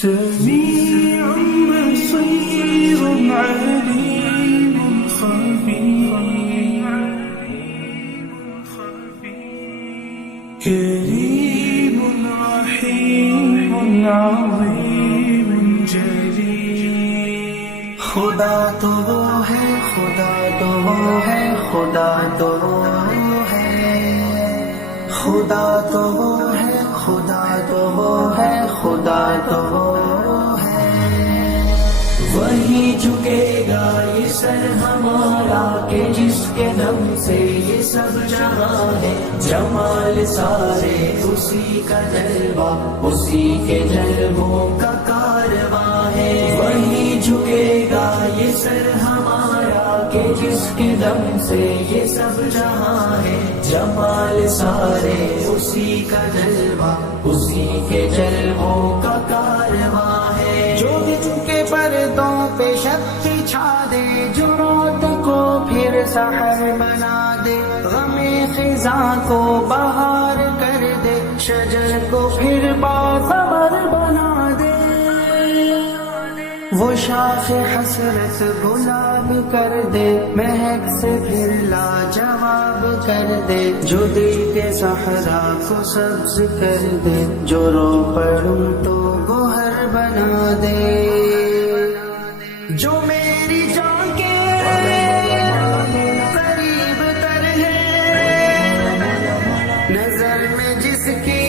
سميع بصير عليم خبير كريم رحيم عظيم جليل خدا تو وہ ہے، خدا تو وہ ہے، خدا تو وہ ہے، خدا تو وہ ہے، خدا تو وہ ہے، خدا تو وہ ہے۔ وہی جھکے گا یہ سر ہمارا کہ جس کے دم سے یہ سب جہاں ہے، جمال سارے اسی کا جلوہ، اسی کے جلووں کا کارواں ہے۔ وہی جھکے گا یہ سر ہمارا کہ جس کے دم سے یہ سب جہاں ہے، جمال سارے اسی کا جلوہ، اسی کے جلووں کا کارواں ہے۔ جو دن کے پردوں پہ شب چھا دے، جو رات کو پھر سحر بنا دے، غم خزاں کو بہار کر دے، شجر کو پھر باثمر بنا دے۔ وہ شاخ حسرت گلاب کر دے، مہک سے پھر لاجواب کر دے، جو دل کے صحرا کو سبز کر دے، جو رو پڑوں تو گوہر بنا دے۔ جو میری جان کے قریب تر ہے، نظر میں جس کی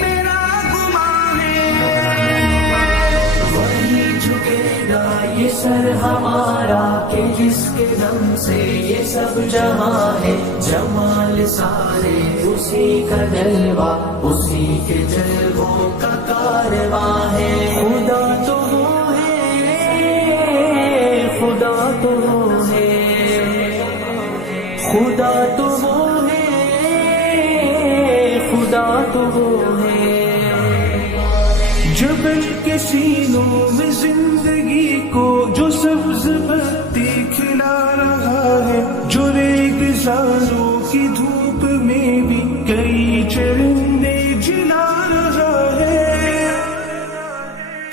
میرا گمان ہے، وہی جھکے گا یہ سر ہمارا کہ جس کے دم سے یہ سب جہاں ہے، جمال سارے اسی کا جلوہ، اسی کے جلووں کا کارواں ہے۔ خدا تو وہ ہے، خدا تو وہ ہے، خدا تو وہ ہے، خدا تو وہ ہے۔ جبل کے سینوں میں زندگی کو جو سبز بتی کھلا رہا ہے، جو ریگزاروں کی دھوپ میں بھی کئی چرندے جلا رہا ہے،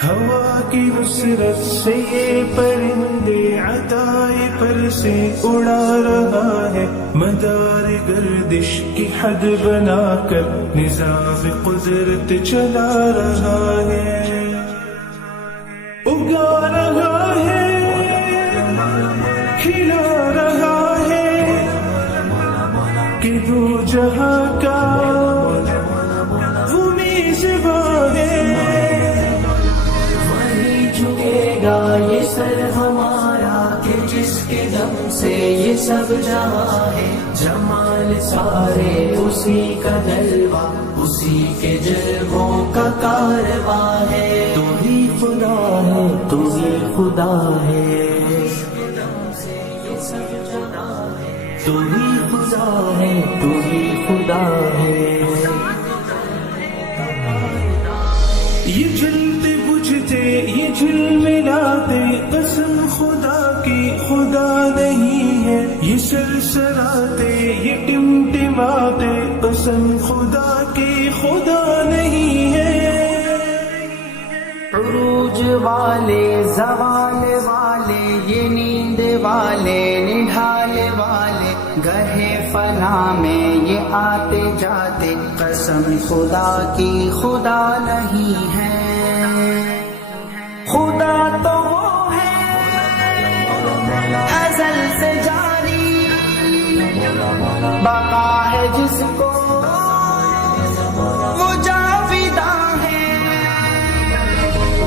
ہوا کی نصرت سے یہ پرندے عطائے پر سے اڑا رہا ہے، مدار گردش کی حد بنا کر نظام قدرت چلا رہا ہے، اگا رہا ہے، کھلا رہا ہے کہ دو جہاں کا وہ میزباں ہے۔ وہی جھکے گا یہ سر ہمارا کہ جس کے دم سے یہ سب جہاں ہے، جمال سارے اسی کا جلوہ، اسی کے جلووں کا کارواں ہے۔ تو ہی خدا ہے، تو ہی خدا ہے، تو ہی خدا ہے، تو ہی خدا ہے۔ یہ جلتے بجھتے یہ جھلملاتے قسم خدا کی خدا نہیں ہے، یہ سرسراتے یہ ٹمٹماتے قسم خدا کی خدا نہیں ہے۔ عروج والے، زوال والے، یہ نیند والے، نڈھال والے، گہے فنا میں یہ آتے جاتے قسم خدا کی خدا نہیں ہے۔ خدا تو وہ ہے ازل سے جاری، بقا ہے جس کو وہ جاویداں ہے۔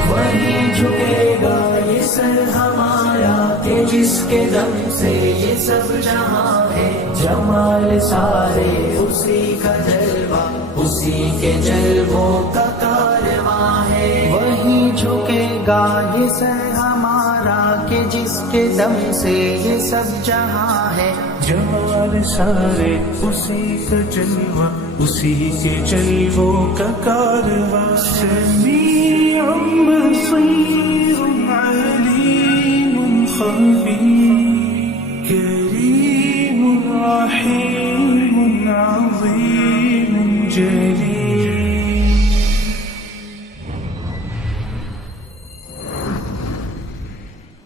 وہی جھکے گا یہ سر ہمارا کہ جس کے دم سے یہ سب جہاں ہے، جمال سارے اسی کا جلوہ، اسی کے جلووں کا کارواں ہے۔ وہی جھکے گا یہ سر ہمارا کہ جس کے دم سے یہ سب جہاں ہے، جمال سارے اسی کا جلوہ، اسی کے جلووں کا کارواں۔ سمیع بصیر علیم خبیر کریم رحیم عظیم جلیل۔